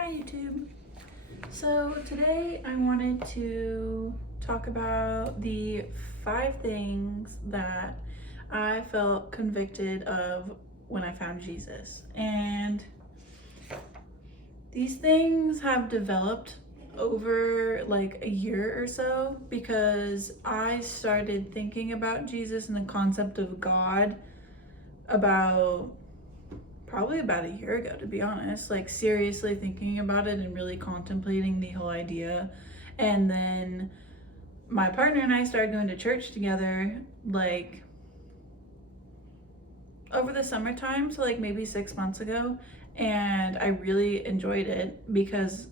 Hi YouTube. So today I wanted to talk about the 5 things that I felt convicted of when I found Jesus. And these things have developed over like a year or so because I started thinking about Jesus and the concept of God about probably about a year ago, to be honest, like seriously thinking about it and really contemplating the whole idea. And then my partner and I started going to church together like over the summertime, so like maybe 6 months ago. And I really enjoyed it because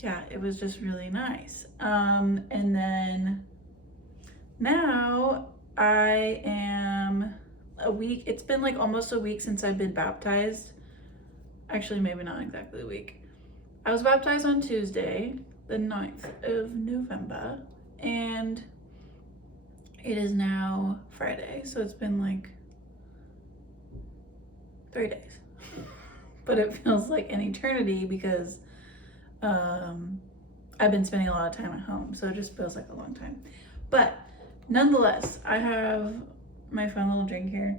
yeah, it was just really nice. And then now I am it's been like almost a week since I've been baptized. Actually, maybe not exactly a week. I was baptized on Tuesday, the 9th of November, and it is now Friday, so it's been like 3 days. But it feels like an eternity because I've been spending a lot of time at home, so it just feels like a long time. But nonetheless, I have my fun little drink here.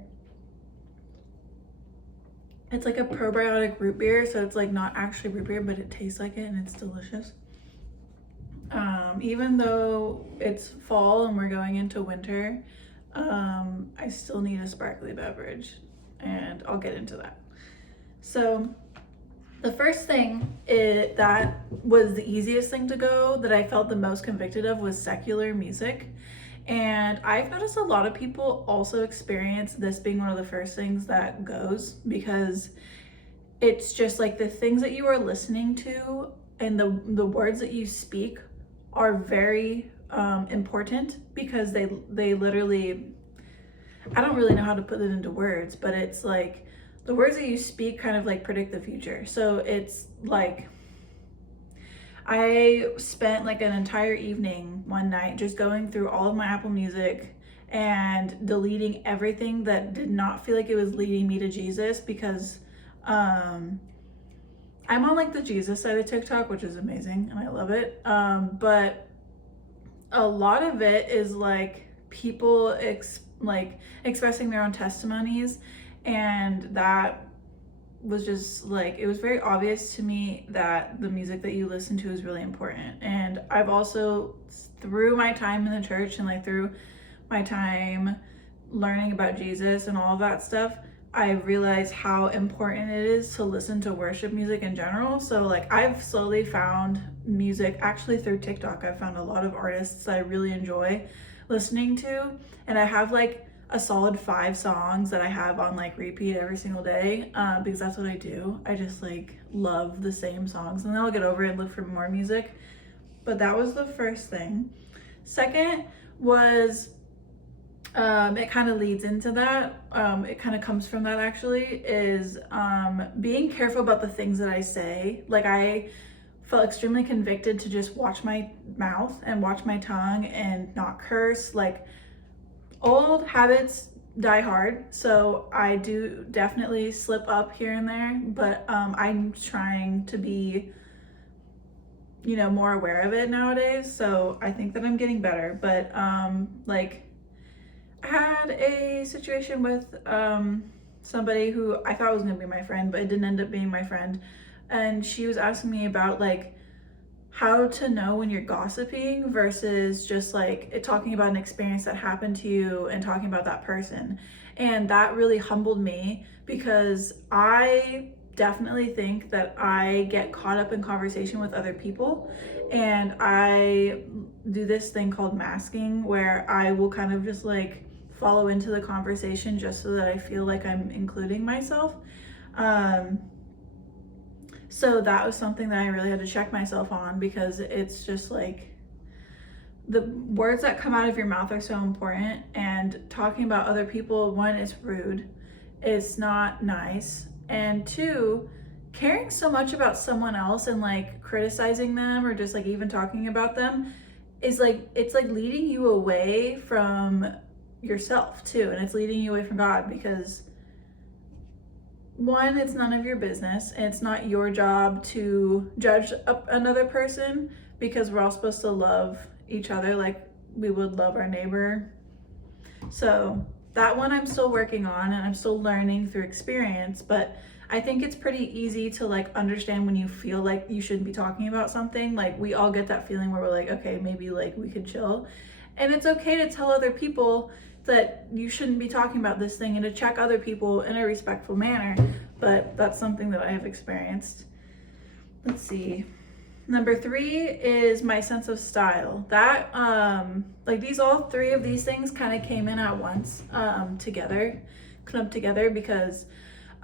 It's like a probiotic root beer, so it's like not actually root beer, but it tastes like it and it's delicious. Even though it's fall and we're going into winter, I still need a sparkly beverage, and I'll get into that. So the first thing that was the easiest thing to go, that I felt the most convicted of, was secular music. And I've noticed a lot of people also experience this being one of the first things that goes, because it's just like the things that you are listening to and the words that you speak are very important, because they literally, I don't really know how to put it into words, but it's like the words that you speak kind of like predict the future. So it's like I spent like an entire evening one night just going through all of my Apple Music and deleting everything that did not feel like it was leading me to Jesus, because I'm on like the Jesus side of TikTok, which is amazing and I love it. But a lot of it is like people expressing their own testimonies, and that was just like, it was very obvious to me that the music that you listen to is really important. And I've also, through my time in the church and like through my time learning about Jesus and all of that stuff, I realized how important it is to listen to worship music in general. So like I've slowly found music actually through TikTok. I've found a lot of artists I really enjoy listening to, and I have like a solid 5 songs that I have on like repeat every single day, because that's what I do. I just like love the same songs, and then I'll get over it and look for more music. But that was the first thing. Second was, it kind of leads into that. It kind of comes from that actually, is being careful about the things that I say. Like I felt extremely convicted to just watch my mouth and watch my tongue and not curse. Like old habits die hard, so I do definitely slip up here and there, but I'm trying to be, more aware of it nowadays, so I think that I'm getting better. But like I had a situation with somebody who I thought was gonna be my friend, but it didn't end up being my friend, and she was asking me about like how to know when you're gossiping versus just like talking about an experience that happened to you and talking about that person. And that really humbled me, because I definitely think that I get caught up in conversation with other people, and I do this thing called masking, where I will kind of just like follow into the conversation just so that I feel like I'm including myself. So that was something that I really had to check myself on, because it's just like the words that come out of your mouth are so important. And talking about other people, one, is rude, it's not nice, and two, caring so much about someone else and like criticizing them or just like even talking about them is like, it's like leading you away from yourself too, and it's leading you away from God, because one, it's none of your business, and it's not your job to judge another person, because we're all supposed to love each other like we would love our neighbor. So that one I'm still working on, and I'm still learning through experience, but I think it's pretty easy to like understand when you feel like you shouldn't be talking about something. Like we all get that feeling where we're like, okay, maybe like we could chill. And it's okay to tell other people that you shouldn't be talking about this thing and to check other people in a respectful manner. But that's something that I have experienced. Let's see. Number 3 is my sense of style. That like these, all 3 of these things kind of came in at once, together, clumped together, because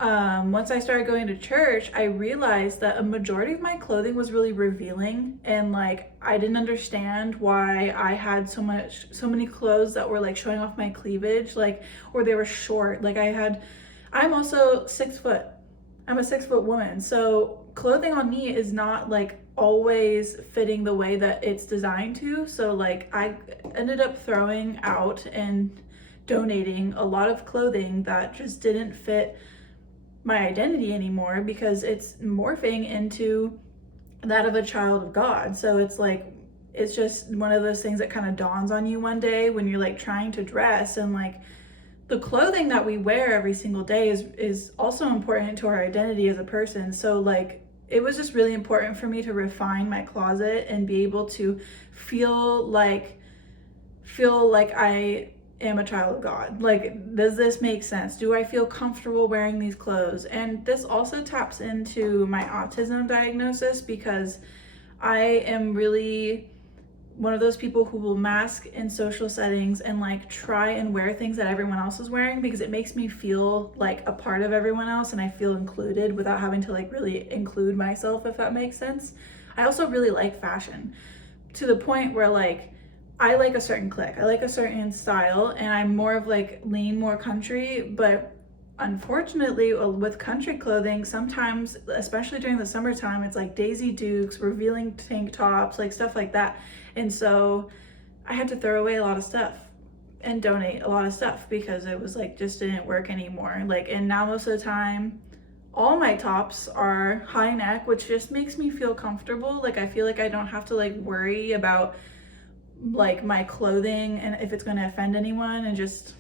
once I started going to church, I realized that a majority of my clothing was really revealing, and like I didn't understand why I had so many clothes that were like showing off my cleavage, like, or they were short. Like I'm also 6 foot. I'm a 6 foot woman, so clothing on me is not like always fitting the way that it's designed to. So like I ended up throwing out and donating a lot of clothing that just didn't fit my identity anymore, because it's morphing into that of a child of God. So it's like, it's just one of those things that kind of dawns on you one day when you're like trying to dress, and like the clothing that we wear every single day is also important to our identity as a person. So like it was just really important for me to refine my closet and be able to feel like I am a child of God. Like, does this make sense? Do I feel comfortable wearing these clothes? And this also taps into my autism diagnosis, because I am really one of those people who will mask in social settings and like try and wear things that everyone else is wearing, because it makes me feel like a part of everyone else and I feel included without having to like really include myself, if that makes sense. I also really like fashion, to the point where like I like a certain clique, I like a certain style, and I'm more of like lean more country. But unfortunately with country clothing, sometimes, especially during the summertime, it's like Daisy Dukes, revealing tank tops, like stuff like that. And so I had to throw away a lot of stuff and donate a lot of stuff, because it was like just didn't work anymore. Like, and now most of the time all my tops are high neck, which just makes me feel comfortable. Like I feel like I don't have to like worry about like my clothing and if it's going to offend anyone, and just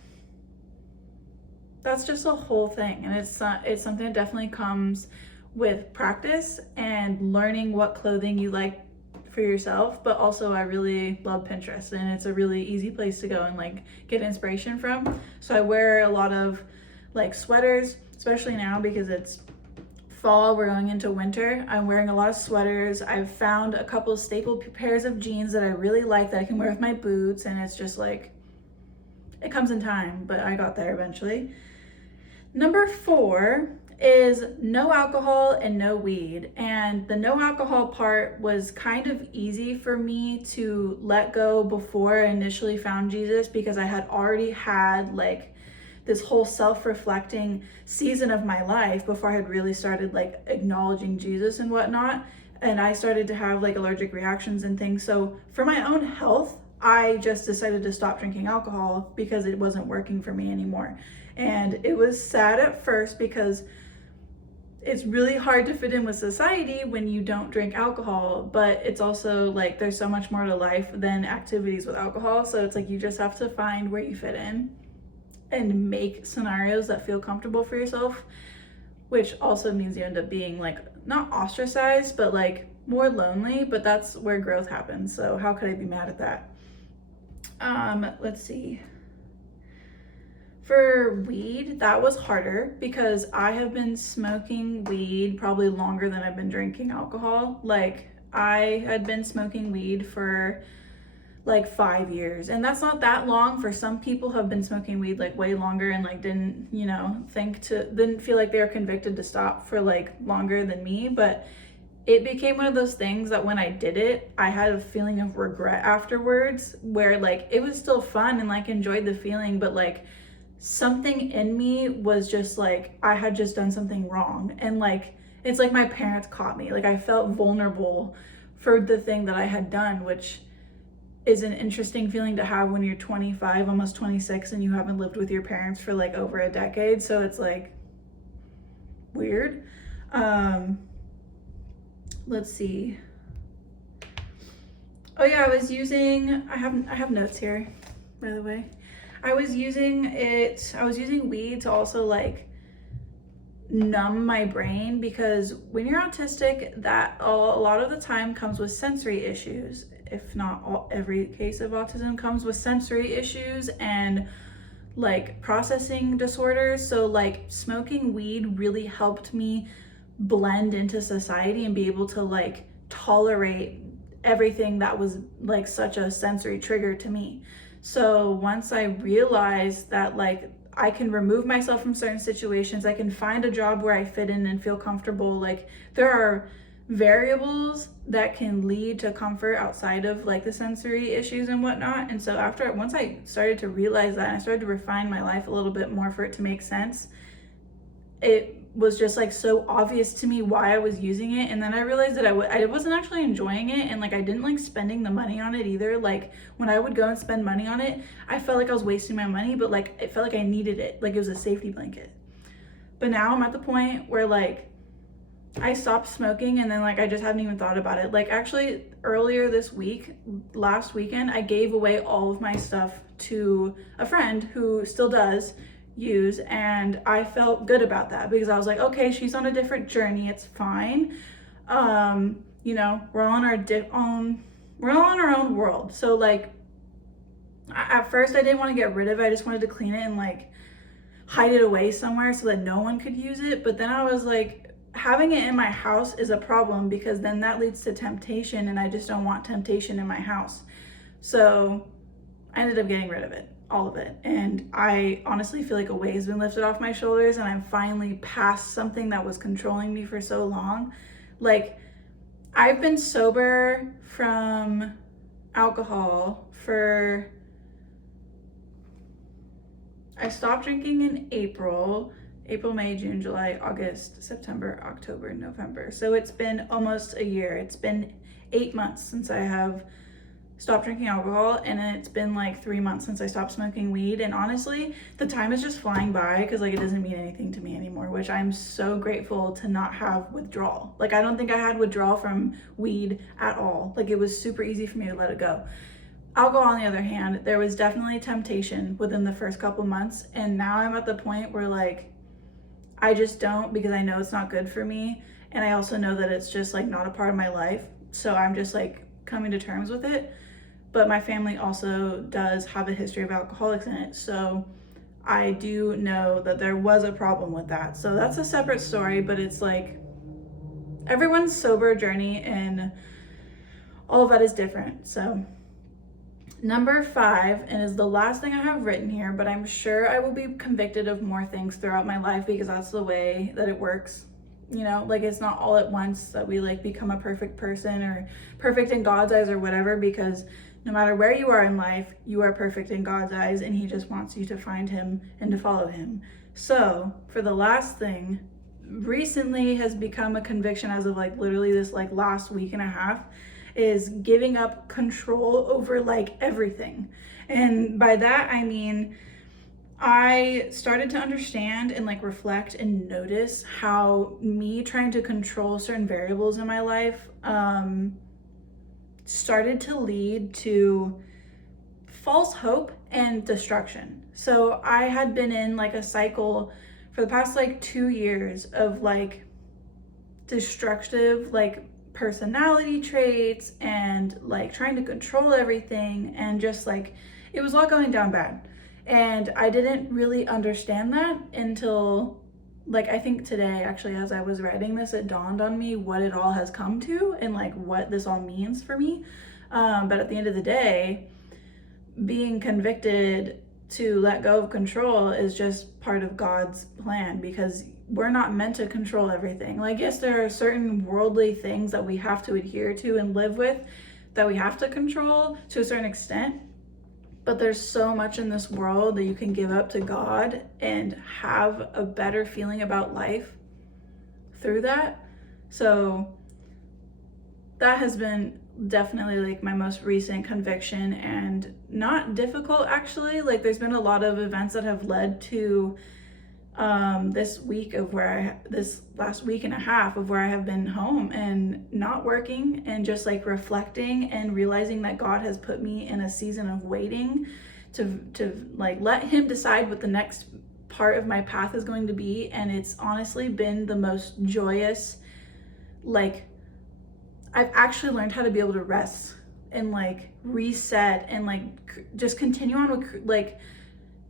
that's just a whole thing. And it's something that definitely comes with practice and learning what clothing you like for yourself. But also I really love Pinterest, and it's a really easy place to go and like get inspiration from. So I wear a lot of like sweaters, especially now because it's fall, we're going into winter. I'm wearing a lot of sweaters. I've found a couple of staple pairs of jeans that I really like that I can wear with my boots, and it's just like, it comes in time, but I got there eventually. Number 4 is no alcohol and no weed. And the no alcohol part was kind of easy for me to let go before I initially found Jesus, because I had already had like this whole self-reflecting season of my life before I had really started like acknowledging Jesus and whatnot. And I started to have like allergic reactions and things. So for my own health, I just decided to stop drinking alcohol because it wasn't working for me anymore. And it was sad at first, because it's really hard to fit in with society when you don't drink alcohol, but it's also like there's so much more to life than activities with alcohol. So it's like you just have to find where you fit in and make scenarios that feel comfortable for yourself, which also means you end up being like not ostracized, but like more lonely. But that's where growth happens. So how could I be mad at that? Let's see. For weed, that was harder, because I have been smoking weed probably longer than I've been drinking alcohol. Like I had been smoking weed for like 5 years, and that's not that long. For some people have been smoking weed like way longer and like didn't feel like they were convicted to stop for like longer than me. But it became one of those things that when I did it, I had a feeling of regret afterwards, where like it was still fun and like enjoyed the feeling, but like something in me was just like I had just done something wrong. And like it's like my parents caught me. Like I felt vulnerable for the thing that I had done, which is an interesting feeling to have when you're 25, almost 26, and you haven't lived with your parents for like over a decade. So it's like weird. Let's see. Oh yeah, I have notes here, by the way. I was using weed to also like numb my brain, because when you're autistic, that a lot of the time comes with sensory issues. If not every case of autism comes with sensory issues and like processing disorders. So like smoking weed really helped me blend into society and be able to like tolerate everything that was like such a sensory trigger to me. So once I realized that like I can remove myself from certain situations, I can find a job where I fit in and feel comfortable, like there are variables that can lead to comfort outside of like the sensory issues and whatnot. And so once I started to realize that, and I started to refine my life a little bit more for it to make sense, it was just like so obvious to me why I was using it. And then I realized that I wasn't actually enjoying it, and like I didn't like spending the money on it either. Like when I would go and spend money on it, I felt like I was wasting my money, but like it felt like I needed it, like it was a safety blanket. But now I'm at the point where like I stopped smoking, and then like I just haven't even thought about it. Like actually earlier this week, last weekend, I gave away all of my stuff to a friend who still does use, and I felt good about that because I was like, okay, she's on a different journey, it's fine. You know, we're all in our own world. So like at first I didn't want to get rid of it, I just wanted to clean it and like hide it away somewhere so that no one could use it. But then I was like, having it in my house is a problem, because then that leads to temptation, and I just don't want temptation in my house. So I ended up getting rid of it, all of it. And I honestly feel like a weight has been lifted off my shoulders, and I'm finally past something that was controlling me for so long. Like I've been sober from alcohol I stopped drinking in April, May, June, July, August, September, October, November. So it's been almost a year. It's been 8 months since I have stopped drinking alcohol, and it's been like 3 months since I stopped smoking weed. And honestly, the time is just flying by, because like it doesn't mean anything to me anymore, which I'm so grateful to not have withdrawal. Like I don't think I had withdrawal from weed at all. Like it was super easy for me to let it go. Alcohol, on the other hand, there was definitely temptation within the first couple months, and now I'm at the point where like I just don't, because I know it's not good for me, and I also know that it's just like not a part of my life. So I'm just like coming to terms with it. But my family also does have a history of alcoholics in it, so I do know that there was a problem with that. So that's a separate story, but it's like everyone's sober journey and all of that is different. So number 5, and is the last thing I have written here, but I'm sure I will be convicted of more things throughout my life, because that's the way that it works. You know, like it's not all at once that we like become a perfect person or perfect in God's eyes or whatever, because no matter where you are in life, you are perfect in God's eyes, and he just wants you to find him and to follow him. So for the last thing, recently has become a conviction as of like literally this like last week and a half, is giving up control over like everything. And by that I mean I started to understand and like reflect and notice how me trying to control certain variables in my life started to lead to false hope and destruction. So I had been in like a cycle for the past like 2 years of like destructive like personality traits and like trying to control everything, and just like it was all going down bad. And I didn't really understand that until like I think today, actually, as I was writing this, it dawned on me what it all has come to and like what this all means for me. But at the end of the day, being convicted to let go of control is just part of God's plan, because we're not meant to control everything. Like, yes, there are certain worldly things that we have to adhere to and live with that we have to control to a certain extent, but there's so much in this world that you can give up to God and have a better feeling about life through that. So that has been definitely like my most recent conviction, and not difficult actually. Like there's been a lot of events that have led to this last week and a half of where I have been home and not working and just like reflecting and realizing that God has put me in a season of waiting to like let him decide what the next part of my path is going to be. And it's honestly been the most joyous, like, I've actually learned how to be able to rest and like reset and like just continue on with like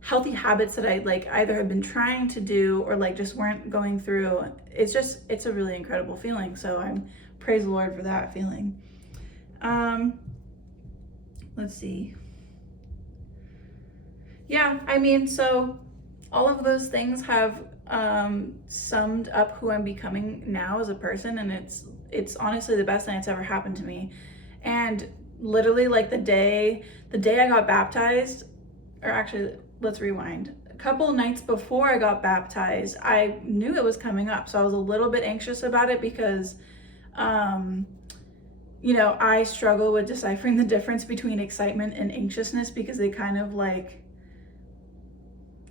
healthy habits that I like either have been trying to do or like just weren't going through. It's a really incredible feeling. So I'm praise the Lord for that feeling. Let's see. Yeah, I mean, so all of those things have summed up who I'm becoming now as a person, and it's honestly the best thing that's ever happened to me. And literally like the day I got baptized, or actually let's rewind. A couple of nights before I got baptized, I knew it was coming up, so I was a little bit anxious about it because you know, I struggle with deciphering the difference between excitement and anxiousness because they kind of like,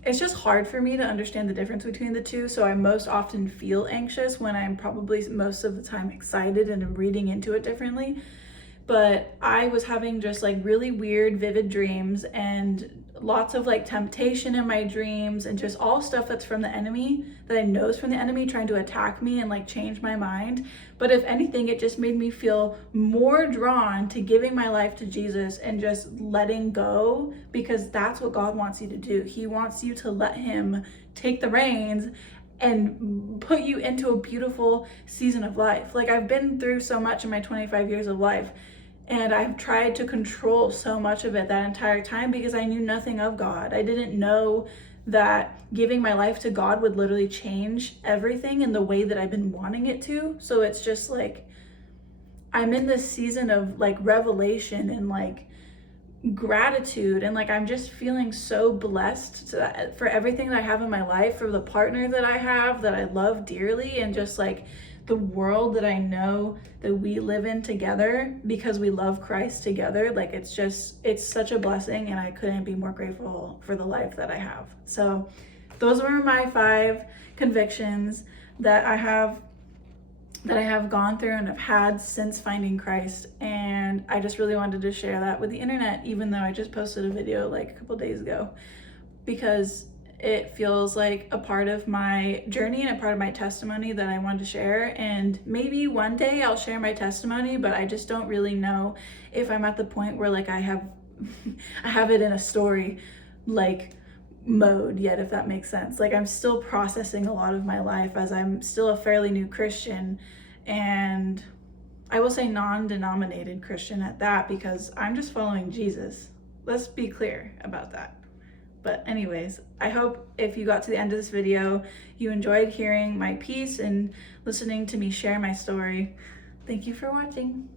it's just hard for me to understand the difference between the two. So I most often feel anxious when I'm probably most of the time excited and I'm reading into it differently. But I was having just like really weird, vivid dreams and lots of like temptation in my dreams and just all stuff that's from the enemy, that I know is from the enemy trying to attack me and like change my mind. But if anything, it just made me feel more drawn to giving my life to Jesus and just letting go, because that's what God wants you to do. He wants you to let him take the reins and put you into a beautiful season of life. Like, I've been through so much in my 25 years of life, and I've tried to control so much of it that entire time because I knew nothing of God. I didn't know that giving my life to God would literally change everything in the way that I've been wanting it to. So it's just like, I'm in this season of like revelation and like gratitude, and like I'm just feeling so blessed for everything that I have in my life, for the partner that I have that I love dearly, and just like the world that I know that we live in together because we love Christ together. Like, it's such a blessing, and I couldn't be more grateful for the life that I have. So those were my 5 convictions that I have gone through and have had since finding Christ. And I just really wanted to share that with the internet, even though I just posted a video like a couple days ago, because it feels like a part of my journey and a part of my testimony that I wanted to share. And maybe one day I'll share my testimony, but I just don't really know if I'm at the point where like I have it in a story like mode yet, if that makes sense. Like, I'm still processing a lot of my life, as I'm still a fairly new Christian, and I will say non-denominated Christian at that, because I'm just following Jesus. Let's be clear about that. But anyways, I hope if you got to the end of this video, you enjoyed hearing my piece and listening to me share my story. Thank you for watching.